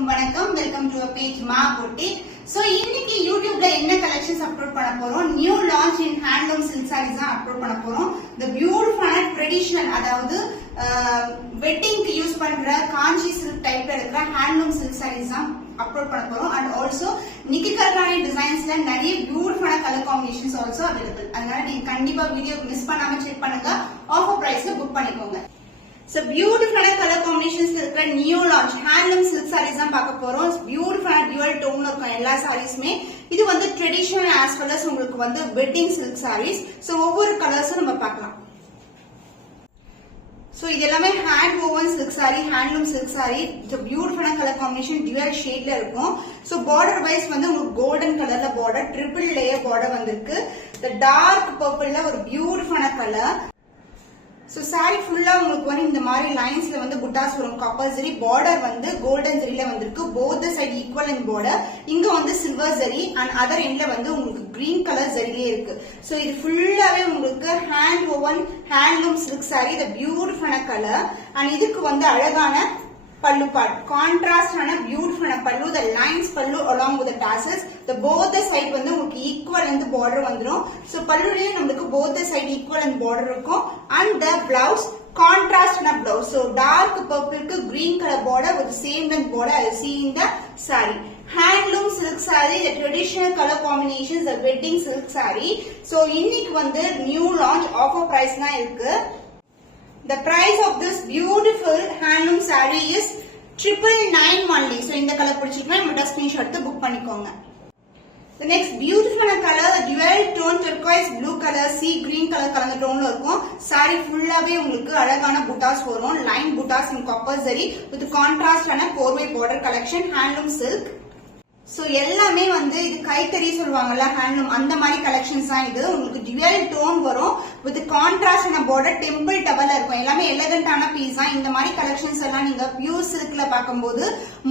அனைவருக்கும் வணக்கம். Welcome to our page மா boutique. So இன்னைக்கு யூடியூப்ல என்ன கலெக்ஷன்ஸ் அப்லோட் பண்ண போறோம், new launch in handloom silk sarees தான் அப்லோட் பண்ண போறோம். தி பியூட்டிஃபுல்லான ட்ரெடிஷனல், அதாவது வெட்டிங்க்கு யூஸ் பண்ற காஞ்சி சில்க் டைப்ல இருக்கிற ஹேண்ட்லூம் சில்க் சாரீஸ் தான் அப்லோட் பண்ண போறோம். அண்ட் ஆல்சோ நிக்கி கல்ராணி டிசைன்ஸ்ல நிறைய பியூட்டிஃபுல்லான கலர் காம்பினேஷன்ஸ் ஆல்சோ அவைலபிள். அதனால நீங்க கண்டிப்பா வீடியோ மிஸ் பண்ணாம செக் பண்ணுங்க. ஆஃபர் பிரைஸ்ல புக் பண்ணிக்கோங்க. So beautiful color combinations இருக்கிற new launch handloom silk sarees தான் பார்க்க போறோம். பியூட்டிஃபுல்லான டியூவல் டோன்ல இருக்கும் எல்லா சாரீஸ்மே. இது வந்து ட்ரெடிஷனல் as well as உங்களுக்கு வந்து வெட்டிங் சில்க் சாரீஸ். சோ ஒவ்வொரு கலர்ஸும் நம்ம பார்க்கலாம். சோ இது எல்லாமே hand oven silk sorry, handloom silk sorry. இது பியூட்டிஃபுல்லான கலர் காம்பினேஷன் டியூவல் ஷேட்ல இருக்கும். சோ பார்டர் வைஸ் வந்து உங்களுக்கு கோல்டன் கலர்ல பார்டர், ட்ரிபிள் லேயர் பார்டர் வந்திருக்கு. இந்த டார்க் பர்பிள்ல ஒரு பியூட்டிஃபுல்லான கலர். சோ சாரி ஃபுல்லா உங்களுக்கு வந்து இந்த மாதிரி லைன்ஸ்ல வந்து புட்டாஸ் வரும். காப்பர் ஜரி பார்டர் வந்து கோல்டன் ஜரியில வந்திருக்கு. போத் சைடு ஈக்குவல் இன் பார்டர். இங்க வந்து சில்வர் ஜரி அண்ட் அதர் எண்ட்ல வந்து உங்களுக்கு கிரீன் கலர் ஜரியே இருக்கு. சோ இது ஃபுல்லாவே உங்களுக்கு hand oven handloom silk sorry. இது பியூட்டிஃபுல்லான கலர். அண்ட் இதுக்கு வந்து அழகான pallu part, contrast ana beautiful pallu, the lines pallu along with the tassels, the both the side வந்து உங்களுக்கு equal and border வந்துரும். so palluலயே நமக்கு both the side equal and border இருக்கும். and the blouse contrast ana blouse, so dark purple க்கு green color border with the same length border I see in the saree. Handloom silk saree, the traditional color combinations, the wedding silk saree. so இன்னைக்கு வந்து new launch offer price னா இருக்கு. The price of this beautiful handloom saree is 999 only. So இந்த colour பிடிச்சிருக்கா நம்மட்ட screenshot எடுத்து book பண்ணிக்கோங்க. The next beautiful color, the dual tone turquoise blue color, sea green color கலந்த டோன்ல இருக்கும். saree ஃபுல்லாவே உங்களுக்கு அழகான புட்டாஸ் வரும். Line buttas in copper zari with contrast ஆன கோர்வை border collection, handloom silk. So எல்லாமே வந்து இது கைத்தறி சொல்லுவாங்கல்ல ஹேண்ட்லூம், அந்த மாதிரி கலெக்ஷன்ஸ் தான் இது. உங்களுக்கு டியூவல் டோன் வரும் வித் கான்ட்ராஸ்டான பார்டர், டெம்பிள் டவல்ல இருக்கும். எல்லாமே எலகண்டான பீஸ் தான். இந்த மாதிரி கலெக்ஷன்ஸ் எல்லாம் நீங்க பியூர் சில்க்ல பாக்கும்போது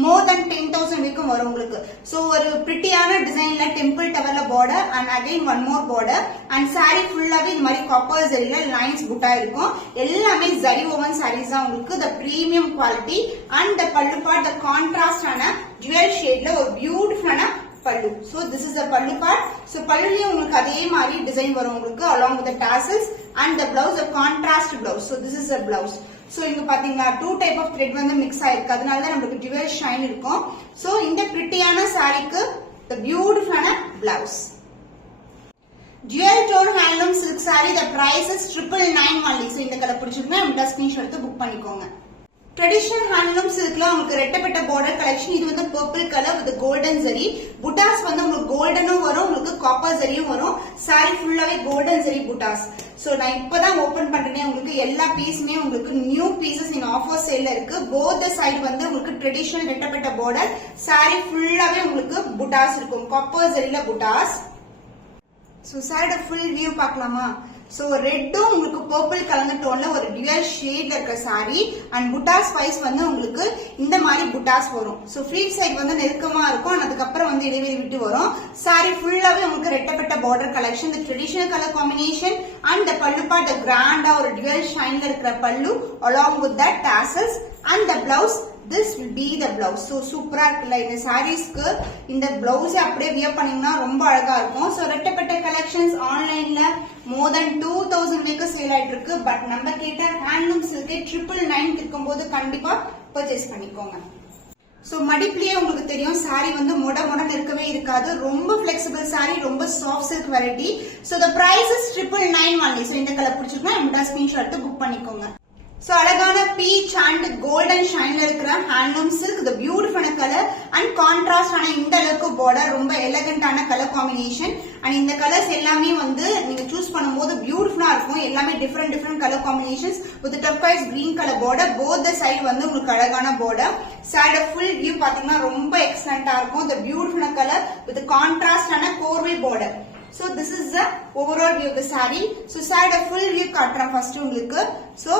மோர் தென் 10,000 வரைக்கும் வரும் உங்களுக்கு. சோ ஒரு பிரிட்டியான டிசைன்ல டெம்பிள் டவல்ல border and again one more border and sari ஃபுல்லாவே இந்த மாதிரி காப்பர் ஜரியில லைன்ஸ் புட்டா இருக்கும். எல்லாமே ஜரி ஓவன் சாரீஸ் தான் உங்களுக்கு. த premium quality and the pallu part, the கான்ட்ராஸ்டான dual shadeல ஒரு பியூட்டிஃபுல்லான பல்லு. so this is the pallu part. so பல்லுலயே உங்களுக்கு அதே மாதிரி டிசைன் வரும் உங்களுக்கு along with the tassels and the blouse, a contrast blouse. so this is the blouse. so இங்க பாத்தீங்களா two type of thread வந்து mix ஆயிருக்கு. அதனால தான் நமக்கு dual shine இருக்கும். so இந்த பிரிட்டியான சாரிக்கு the beautiful blouse. dual tone handloom silk saree, the price is 999 only. so இந்த கலர் பிடிச்சிருந்தா நம்மட்ட ஸ்கிரீன்ஷாட் எடுத்து புக் பண்ணிக்கோங்க. ட்ரெடிஷனல் ஹேண்ட்லூம் சில்க்ல உங்களுக்கு ரெட்டப்பட்ட பார்டர் கலெக்ஷன். இது வந்து purple colour with golden zari. புட்டாஸ் வந்து உங்களுக்கு கோல்டனும் வரும், உங்களுக்கு காப்பர் ஜரியும் வரும். சாரி ஃபுல்லாவே கோல்டன் ஜரி புட்டாஸ். சோ நான் இப்பதான் ஓபன் பண்றேன். உங்களுக்கு எல்லா பீஸுமே உங்களுக்கு நியூ பீசஸ் இன் ஆஃபர் சேல்ல இருக்கு. போத் சைடு வந்து உங்களுக்கு ட்ரெடிஷனல் ரெட்டப்பட்ட பார்டர். சாரி ஃபுல்லாவே உங்களுக்கு புட்டாஸ் இருக்கும், காப்பர் ஜரியில புட்டாஸ். சோ சாரியோட ஃபுல் வியூ பார்க்கலாமா? சோ ரெட்டும் உங்களுக்கு பர்பிள் கலந்த டோன்ல ஒரு டியூவல் ஷேட்ல இருக்க சாரி அண்ட் புட்டாஸ் வைஸ் வந்து உங்களுக்கு இந்த மாதிரி புட்டாஸ் வரும். சோ ஃப்ரீட் சைடு வந்து நெருக்கமா இருக்கும், அதுக்கப்புறம் வந்து இடைவெளி விட்டு வரும். சாரி ஃபுல்லாவே உங்களுக்கு ரெட்டப்பட்ட border collection, the traditional colour combination and the pallu part கிராண்டா ஒரு டியூவல் ஷைன்ல இருக்கிற பல்லு along with that tassels and the blouse. This will be the blouse. so சூப்பரா இருக்குல்ல இந்த சாரீஸ்க்கு. இந்த பிளவுஸ் அப்படியே வியர் பண்ணீங்கன்னா ரொம்ப அழகா இருக்கும். சோ ரெட்டப்பட்ட கலெக்ஷன்ஸ் ஆன்லைன்ல மோர் தென் 2000 வரைக்கும் சேல் ஆயிட்டு இருக்கு. பட் நம்ம கேட்ட ஹேண்ட்லூம் சில்கே 999 இருக்கும்போது கண்டிப்பா பர்ச்சேஸ் பண்ணிக்கோங்க. சோ மடிப்புலயே உங்களுக்கு தெரியும் சாரி வந்து மொடன்னு இருக்கவே இருக்காது. ரொம்ப பிளெக்சிபிள் சாரி, ரொம்ப soft silk variety. So the price is 999 only. So இந்த கலர் பிடிச்சிருக்கா நம்மட்ட ஸ்கிரீன்ஷாட் எடுத்து புக் பண்ணிக்கோங்க. சோ அழகான பீச் அண்ட் கோல்டன் ஷைன்ல இருக்கிற handloom silk, the beautiful color and contrast ஆன இந்த அளவுக்கு பார்டர், ரொம்ப எலகண்டான கலர் காம்பினேஷன். அண்ட் இந்த கலர்ஸ் எல்லாமே வந்து நீங்க சூஸ் பண்ணும்போது பியூட்டிஃபுல்லா இருக்கும். எல்லாமே different colour combinations with turquoise green colour border. Both the side வந்து உங்களுக்கு அழகான பார்டர். சாரியோட ஃபுல் வியூ பாத்தீங்கன்னா ரொம்ப எக்ஸலென்ட்டா இருக்கும். the beautiful color with contrast ஆன கோர்வை border. so this is the overall view of the saree. so saree full view காட்றேன் ஃபர்ஸ்ட் உங்களுக்கு. so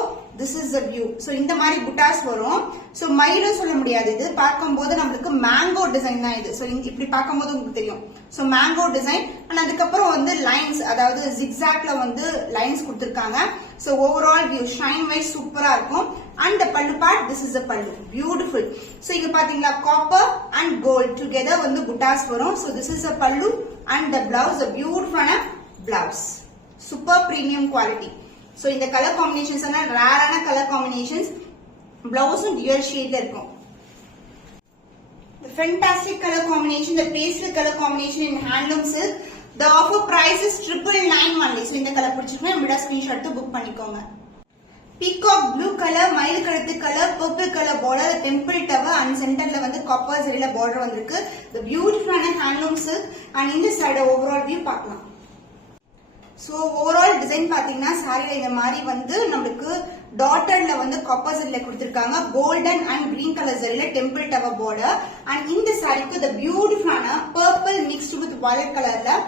this is the view. So இந்த மாதிரி புட்டாஸ் வரும். So மயிலும் சொல்ல முடியாது, இது பார்க்கும்போது நம்மளுக்கு மேங்கோ டிசைன் தான் இது. So இப்படி பார்க்கும்போது உங்களுக்கு தெரியும். So மேங்கோ டிசைன் அண்ட் அதுக்கப்புறம் வந்து லைன்ஸ், அதாவது ஜிக்ஸாக்ல வந்து லைன்ஸ் கொடுத்திருக்காங்க. So overall view shine wise சூப்பரா இருக்கும். And the pallu part, this is the pallu, beautiful. So இங்க பாத்தீங்களா copper and gold together வந்து புட்டாஸ் வரும். So this is the pallu and the blouse, the beautiful blouse, super premium quality. So இந்த colour combinations எல்லாம் ரேரான colour combinations. பிளவுஸும் dual ஷேட்ல இருக்கும். The fantastic color combination, the pastel color combination in handloom silk. The offer price is 999 only. So இந்த colour பிடிச்சிருக்கா நம்மளோட screenshot எடுத்து book பண்ணிக்கோங்க. Peacock blue color, மயில் கழுத்து colour, purple color border, temple tower and centerல வந்து copper zariல border வந்திருக்கு. The beautiful handloom silk and இந்த side overall view பார்க்கலாம். So overall design பாத்தீங்கன்னா சாரில இந்த மாதிரி வந்து நமக்கு டாட்டர்ல வந்து காப்பர் ஜரில கொடுத்திருக்காங்க. கோல்டன் அண்ட் கிரீன் கலர் ஜரில டெம்பிள் டவர் border அண்ட் இந்த சாரிக்கு the beautiful purple mixed with violet கலர்ல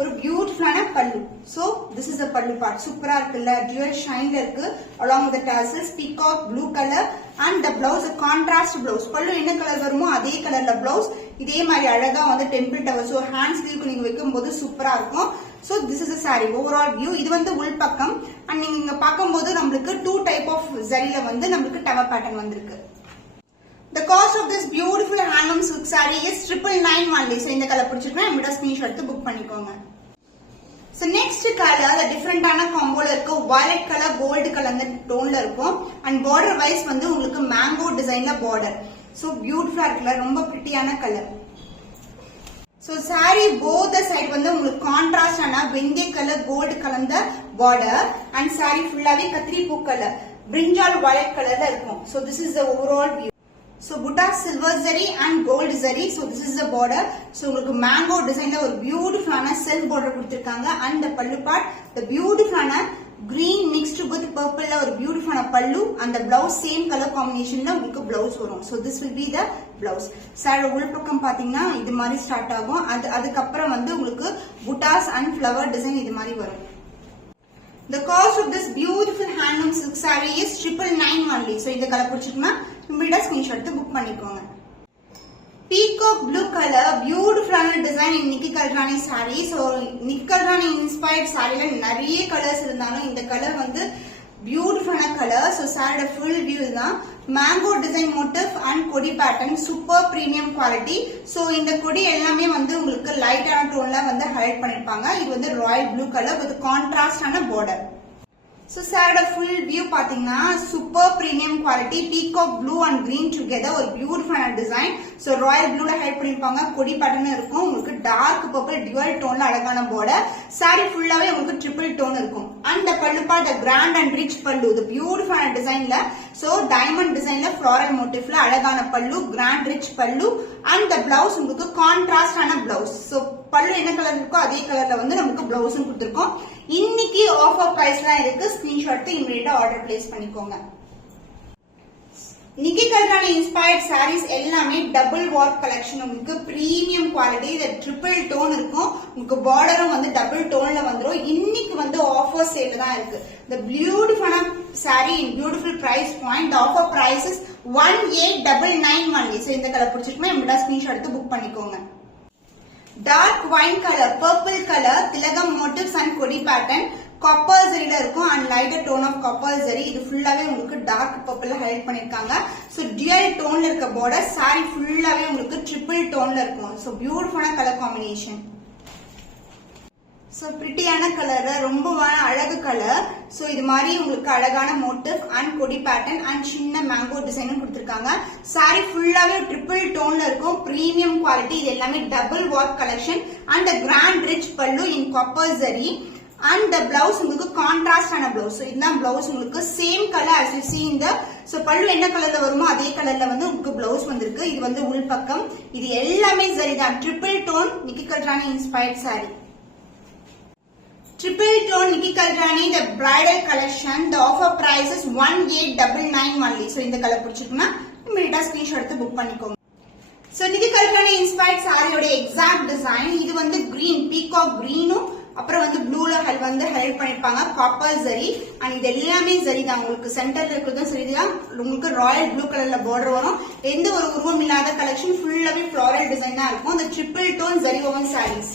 ஒரு பியூட்டிஃபுல்லான பல்லு. So this is the pallu part. சூப்பரா இருக்குல்ல, dual ஷைன்ல இருக்கு. along with the tassels, peacock blue color and the blouse, a contrast blouse. பல்லு என்ன கலர் வருமோ அதே கலர்ல blouse. இதே மாதிரி அழகா வந்து டெம்பிள் டவர். So hands ஸ்லீவ்க்கு நீங்க வைக்கும்போது சூப்பரா இருக்கும். So this is a saree overall view. இது வந்து உள் பக்கம் and நீங்க இங்க பாக்கும்போது நமக்கு 2 type of ஜரில வந்து நமக்கு டவர் பேட்டர்ன் வந்திருக்கு. The cost of this beautiful handloom silk saree is 999 only. So இந்த கலர் பிடிச்சிருக்கா நம்மளோட ஸ்கிரீன்ஷாட் எடுத்து புக் பண்ணிக்கோங்க. So next color, the different ஆன காம்போல இருக்கு. violet color, gold color அந்த டோன்ல இருக்கும் and border wise வந்து உங்களுக்கு mango designல border. So beautiful இருக்குல, ரொம்ப பிரிட்டியான colour. So saree both the side வந்து உங்களுக்கு கான்ட்ராஸ்ட் ஆன வெந்தய கலர் கோல்ட் கலந்த border and saree ஃபுல்லாவே கத்திரி பூ கலர் brinjal violet கலர்ல இருக்கும். So this is the overall view. So butta silver zari and gold zari. So this is the border. So உங்களுக்கு mango designல ஒரு பியூட்டிஃபுல்லான self border கொடுத்திருக்காங்க and the pallu part, the beautiful green mixed with purple ஒரு பியூட்டிஃபுல்லான பல்லு and the blouse same color combinationல உங்களுக்கு blouse வரும். So this will be the blouse. saree உள் பக்கம் பாத்தீங்கன்னா இது மாதிரி ஸ்டார்ட் ஆகும். அதுக்கு அப்புறம் வந்து உங்களுக்கு buttas and flower design இது மாதிரி வரும். The cost of this beautiful handloom silk saree is 999 only. So இந்த கலர் பிடிச்சிருக்குன்னா நம்மளோட ஸ்கிரீன்ஷாட் எடுத்து புக் பண்ணிக்கோங்க. Peacock blue color, beautiful design in Nikki Kalrani saree. So Nikki Kalrani inspired saree நிறைய colours இருந்தாலும் இந்த கலர் வந்து பியூட்டிஃபுல்லான colour. So saree full view தான். mango design motif and கொடி pattern, super premium quality. So இந்த கொடி எல்லாமே வந்து உங்களுக்கு லைட்டான டோன்ல வந்து ஹைலைட் பண்ணிருப்பாங்க. இது வந்து Royal blue colour with contrast ஆன border. So saree full view பாத்தீங்கன்னா super premium quality, peacock blue and green together ஒரு beautiful design. So royal blue ல ஹைலைட் பண்ணிருப்பாங்க, கொடி pattern இருக்கும். உங்களுக்கு dark purple dual tone ல அழகான border. saree ஃபுல்லாவே உங்களுக்கு triple tone இருக்கும். And the pallu part, the grand and rich pallu, the beautiful design ல so diamond design ல floral motif ல அழகான pallu, grand rich pallu and the blouse உங்களுக்கு contrast ஆன blouse. So பல்லு என்ன கலர் இருக்கோ அதே கலர்ல வந்து நமக்கு பிளவுஸும் கொடுத்திருக்கோம். இன்னைக்கு ஆஃபர் பிரைஸ்லாம் இருக்கு. ஸ்கிரீன்ஷாட் எடுத்து இமிடியேட்டா ஆர்டர் பிளேஸ் பண்ணிக்கோங்க. நிக்கி கல்ரானி இன்ஸ்பயர்ட் சாரீஸ் எல்லாமே டபுள் வார்ப் கலெக்ஷன். உங்களுக்கு பிரீமியம் குவாலிட்டி, இது ட்ரிபிள் டோன் இருக்கும். உங்களுக்கு பார்டரும் வந்து டபுள் டோன்ல வந்துரும். இன்னைக்கு வந்து ஆஃபர் சேல் தான் இருக்கு. The beautiful saree in beautiful price point. The offer price is 1899 only. So இந்த கலர் பிடிச்சிருக்குமே நம்மளோட ஸ்கிரீன்ஷாட் எடுத்து புக் பண்ணிக்கோங்க. Dark wine color, purple color, tilagam motifs and kodi pattern, copper zariல இருக்கும் and lighter tone of copper zari. இது ஃபுல்லாவே உங்களுக்கு dark purple ல highlight பண்ணிருக்காங்க. So dual tone ல இருக்க border, saree ஃபுல்லாவே உங்களுக்கு triple tone ல இருக்கும். So beautiful color combination. So prettyயான கலர், ரொம்ப அழகு கலர். So இது மாதிரி உங்களுக்கு அழகான motif and கொடி pattern and சின்ன mango design கொடுத்திருக்காங்க. saree ஃபுல்லாவே ட்ரிபிள் டோன்ல இருக்கும். Premium quality. இது எல்லாமே double warp collection and the grand rich pallu in copper zari and the blouse உங்களுக்கு கான்ட்ராஸ்ட் ஆன blouse. So இதுதான் blouse உங்களுக்கு same colour as you see in the. So பல்லு என்ன கலர்ல வருமோ அதே கலர்ல வந்து உங்களுக்கு blouse வந்திருக்கு. இது வந்து உள் பக்கம். இது எல்லாமே zari தான். Triple tone Nikki Galrani inspired saree. Triple tone Nikki Kalrani, the bridal collection. The offer price is 1899 only. So இந்த கலர் பிடிச்சிருக்குன்னா இமிடியேட்டா ஸ்கிரீன்ஷாட் எடுத்து புக் பண்ணிக்கோங்க. So Nikki Kalrani inspired saree ஓட எக்ஸாக்ட் டிசைன். இது வந்து green, peacock greenும் அப்புறம் வந்து ப்ளூல வந்து ஹைலைட் பண்ணிருப்பாங்க காப்பர் ஜரி அண்ட் இது எல்லாமே ஜரி தான். உங்களுக்கு சென்டர்ல இருக்கிறதும் சரி தான். உங்களுக்கு ராயல் ப்ளூ கலர்ல பார்டர் வரும். எந்த ஒரு உருவம் இல்லாத கலெக்ஷன் ஃபுல்லாவே ஃபிளாரல் டிசைன் தான் இருக்கும். இந்த triple tone zari woven sarees.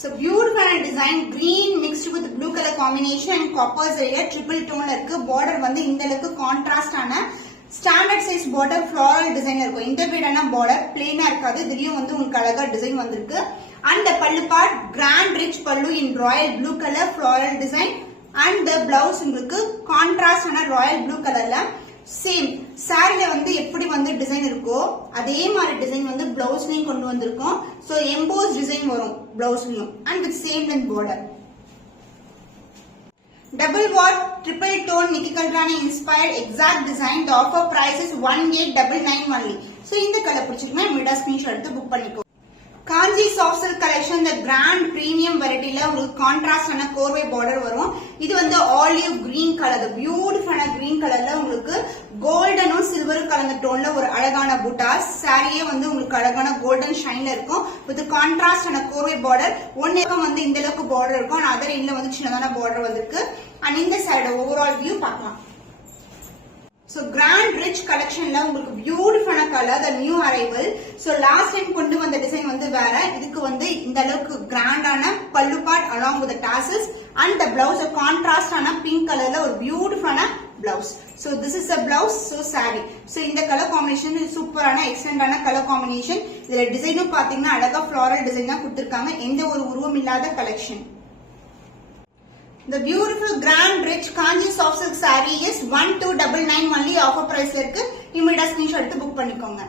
So beautiful design, green mixed with blue color combination and copper zari triple tone irukku. Border வந்து இந்த அளவுக்கு கான்ட்ராஸ்ட் ஆன standard size border floral design இருக்கும். இன்டர்பிரேட்டான border plain இருக்காது. இதுலயும் வந்து உங்களுக்கு அழகா டிசைன் வந்திருக்கு. And the pallu part grand rich pallu in royal blue color floral design and the blouse உங்களுக்கு கான்ட்ராஸ்ட் ஆன ராயல் ப்ளூ கலர்ல சேம் சாரில வந்து எப்படி வந்து டிசைன் இருக்கோ அதே மாதிரி டிசைன் வந்து பிளவுஸ்லயும் கொண்டு வந்திருக்கோம். சோ எம்போஸ் டிசைன் வரும் பிளவுஸ்லயும் and with same length border. Double watt triple tone Nikki Kalrani inspired exact design. The offer price is 1899 only. So இந்த கலர் பிடிச்சிருக்குன்னா மீடா ஸ்கிரீன்ஷாட் எடுத்து புக் பண்ணிக்கோ. காஞ்சி சாஃப்ட் சில்க் கலெக்ஷன் இந்த கிராண்ட் பிரீமியம் வெரைட்டில உங்களுக்கு கான்ட்ராஸ்டான கோர்வை border வரும். இது வந்து ஆலிவ் கிரீன் கலர், பியூட்டிஃபுல்லான கிரீன் கலர்ல உங்களுக்கு கோல்டனும் சில்வரும் கலந்த டோன்ல ஒரு அழகான புட்டாஸ். சாரியே வந்து உங்களுக்கு அழகான கோல்டன் ஷைன்ல இருக்கும். வித் கான்ட்ராஸ்டான கோர்வை பார்டர். ஒன்னு வந்து இந்த அளவுக்கு பார்டர் இருக்கும். அதர் எண்ட்ல வந்து சின்னதான பார்டர் வந்திருக்கு. அண்ட் இந்த சாரியோட ஓவரால் வியூ பார்க்கலாம். So grand rich collectionல உங்களுக்கு பியூட்டிஃபுல்லான colour the new arrival. So last time கொண்டு வந்த டிசைன் வந்து வேற. இதுக்கு வந்து இந்த அளவுக்கு கிராண்டான பல்லு part along with the tassels and the blouse a contrast ஆன pink கலர்ல ஒரு பியூட்டிஃபுல்லான blouse. So this is a blouse. So saree. So இந்த கலர் காம்பினேஷன் சூப்பரான எக்ஸ்டெண்டான கலர் காம்பினேஷன். இதுல டிசைனும் பாத்தீங்கன்னா அழகா floral டிசைன் தான் கொடுத்திருக்காங்க. எந்த ஒரு உருவம் இல்லாத collection. The beautiful grand rich Kanji soft silk saree is 1299 only. Offer price இருக்கு. இமிடியேட்டா ஸ்கிரீன்ஷாட் எடுத்து புக் பண்ணிக்கோங்க.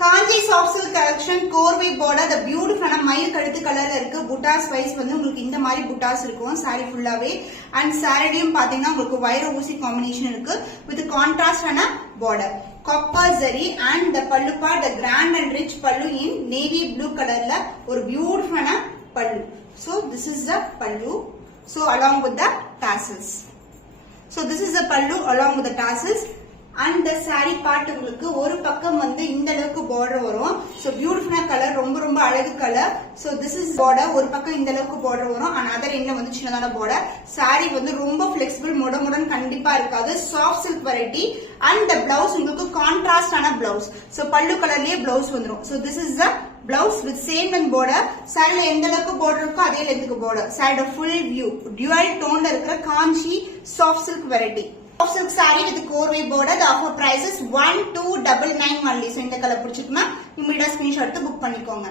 காஞ்சி சாஃப்ட் சில்க் கலெக்ஷன் கோர்வை பார்டர் the beautiful மயில் கழுத்து கலர்ல இருக்கு. புட்டாஸ் வைஸ் வந்து உங்களுக்கு இந்த மாதிரி புட்டாஸ் இருக்கும் saree ஃபுல்லாவே. அண்ட் சாரிலயும் பாத்தீங்கன்னா உங்களுக்கு வைர ஊசி காம்பினேஷன் இருக்கு வித் கான்ட்ராஸ்டான border. Copper zari and the pallu part the grand and rich pallu in navy blue கலர்ல ஒரு பியூட்டிஃபுல்லான பல்லு. So this is the pallu. So along with the tassels. So this is the pallu along with the tassels and the saree part உங்களுக்கு ஒரு பக்கம் வந்து இந்த அளவுக்கு border வரும். So beautiful color, ரொம்ப ரொம்ப அழகு colour. So this is border, ஒரு பக்கம் இந்த அளவுக்கு border வரும். and other endல வந்து சின்னதான border. saree வந்து ரொம்ப flexible, மொடமொடன் கண்டிப்பா இருக்காது. soft silk variety and the blouse உங்களுக்கு contrast ஆன blouse. So pallu கலர்லயே blouse வந்துரும். So this is the blouse with same length border. saree எந்த அளவுக்கு border இருக்கோ அதே லென்த்க்கு border. saree full view dual tone ல இருக்கிற காஞ்சி soft silk variety. soft silk saree with கோர்வை border. The offer price is 1299 only. So இந்த colour பிடிச்சிருக்குன்னா இமிடியேட்டா screenshot எடுத்து புக் பண்ணிக்கோங்க.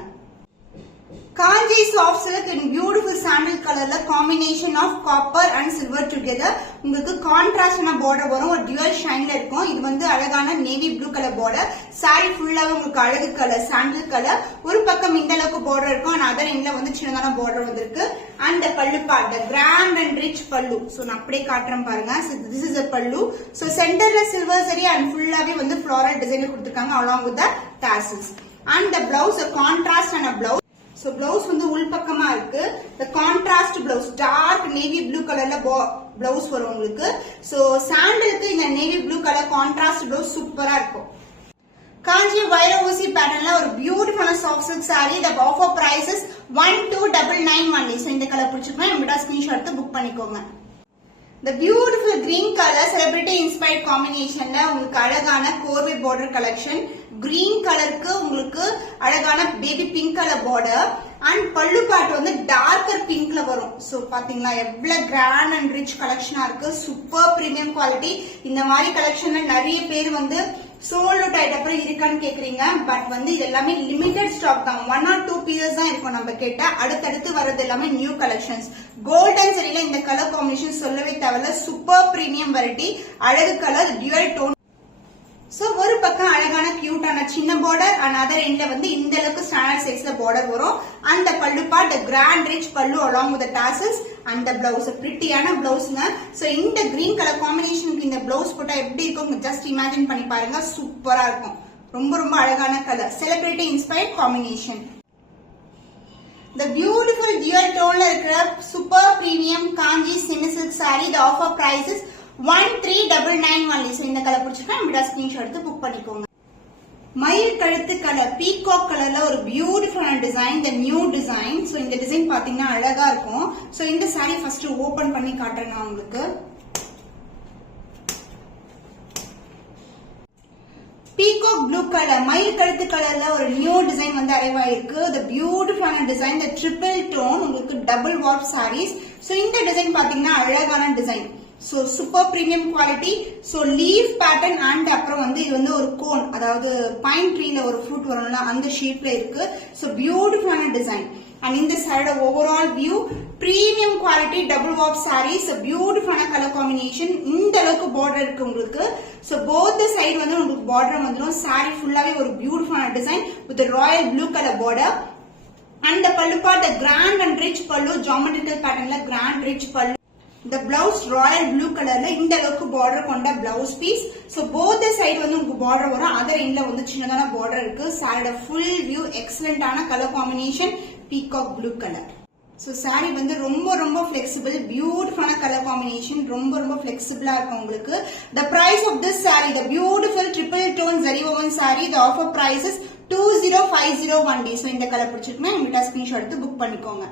Kanji soft silk in beautiful sandal colorல combination of copper and silver together. உங்களுக்கு கான்ட்ராஸ்டான border வரும். ஒரு dual shineல இருக்கும். இது வந்து அழகான navy blue color border. saree ஃபுல்லாவே உங்களுக்கு அழகு கலர் sandal color. ஒரு பக்கம் இந்த அளவுக்கு border இருக்கும். and other endல வந்து சின்னதான border வந்திருக்கு. and the pallu part the grand and rich pallu. So நான் அப்படியே காட்றேன் பாருங்க. So this is a pallu. So centerல silver zari and ஃபுல்லாவே வந்து floral design கொடுத்திருக்காங்க along with the tassels. and the blouse a contrast and a blouse. So blouse வந்து உள் பக்கமா இருக்கு. The contrast blouse dark navy blue கலர்ல blouse வரும் உங்களுக்கு. So சாண்டலுக்கு இந்த navy blue colour contrast blouse சூப்பரா இருக்கும். காஞ்சி வைர ஊசி பேட்டர்ன்ல ஒரு பியூட்டிஃபுல்லான soft silk saree. The offer price is 1299 only. So இந்த கலர் பிடிச்சிருக்கா இமிடியேட்டா ஸ்கிரீன்ஷாட் எடுத்து புக் பண்ணிக்கோங்க. The beautiful green color celebrity inspired combinationல உங்களுக்கு அழகான கோர்வை border collection. green கலருக்கு உங்களுக்கு அழகான baby pink colour border and பல்லு பார்ட் வந்து டார்க்கர் பிங்க்ல வரும். சோ பாத்தீங்களா எவ்வளவு கிராண்ட் அண்ட் ரிச் கலெக்ஷனா இருக்கு. Super premium quality. இந்த மாதிரி கலெக்ஷன்ல நிறைய பேர் வந்து சோல்ட் அவுட் ஆயிட்ட அப்புறம் இருக்கான்னு கேக்குறீங்க. பட் வந்து இது எல்லாமே லிமிடெட் ஸ்டாக் தான். 1 or 2 pieces தான் இருக்கும் நம்ம கேட்டா. அடுத்தடுத்து வர்றது எல்லாமே நியூ கலெக்ஷன்ஸ். கோல்டன் சரியில இந்த கலர் காம்பினேஷன் சொல்லவே தேவையில்ல. Super premium variety. அழகு கலர் டியூவல் டோன். சோ ஒரு பக்கம் அழகான கியூட்டான சின்ன border and other endல வந்து இந்த அளவுக்கு ஸ்டாண்டர்ட் சைஸ்ல border வரும். and the pallu part the grand rich pallu along with the tassels and the blouse பிரிட்டியான பிளவுஸ்ங்க. சோ இந்த green color combinationக்கு இந்த blouse போட்டா எப்படி இருக்கும் just imagine பண்ணி பாருங்க. சூப்பரா இருக்கும். ரொம்ப ரொம்ப அழகான colour. celebrity inspired combination. The beautiful dual tone இருக்கிற super premium Kanji semi silk saree. The offer price is 1399 only. So இந்த கலர் பிடிச்சிருக்கா இமிடியேட்டா ஸ்கிரீன்ஷாட் எடுத்து புக் பண்ணிக்கோங்க. மயில் கழுத்து கலர் பீகாக் கலர்ல ஒரு பியூட்டிஃபுல்லான design, the new design. So இந்த டிசைன் பாத்தீங்கன்னா அழகா இருக்கும். சோ இந்த சாரி ஃபர்ஸ்ட் ஓபன் பண்ணி காட்டுறேன் நான் உங்களுக்கு. பீகாக் ப்ளூ கலர் மயில் கழுத்து கலர்ல ஒரு நியூ டிசைன் வந்து அரைவ் ஆயிருக்கு. த பியூட்டிஃபுல்லான டிசைன், த ட்ரிபிள் டோன், உங்களுக்கு டபுள் வாட் சாரீஸ். சோ இந்த டிசைன் பாத்தீங்கன்னா அழகான design. So super premium quality. So leaf pattern and அப்புறம் வந்து இது வந்து ஒரு கோன், அதாவது பைன் ட்ரீல ஒரு ஃப்ரூட் வரும்ல அந்த ஷேப்ல இருக்கு. சோ பியூட்டிஃபுல்லான டிசைன். அண்ட் இந்த சாரியோட overall view premium quality double warp sarees, பியூட்டிஃபுல்லான கலர் காம்பினேஷன். இந்த அளவுக்கு பார்டர் இருக்கு உங்களுக்கு. சோ போத் சைடு வந்து உங்களுக்கு பார்டர் வந்துடும். சாரி ஃபுல்லாவே ஒரு பியூட்டிஃபுல்லான design with Royal blue colour border. And the pallu part, the grand and rich pallu, geometrical pattern la grand rich pallu. The blouse royal blue color la இந்த அளவுக்கு border கொண்ட blouse piece. So both the side வந்து உங்களுக்கு border வரும். other end ல வந்து சின்னதான border இருக்கு. saree full view excellent ஆன color combination peacock blue color. So saree வந்து ரொம்ப ரொம்ப flexible, beautiful ஆன color combination, ரொம்ப ரொம்ப flexible இருக்கும் உங்களுக்கு. The price of this saree, the beautiful triple tone zari woven saree, the offer price is 20501D. So இந்த கலர் பிடிச்சிருக்குன்னா எங்கிட்ட ஸ்கிரீன்ஷாட் எடுத்து புக் பண்ணிக்கோங்க.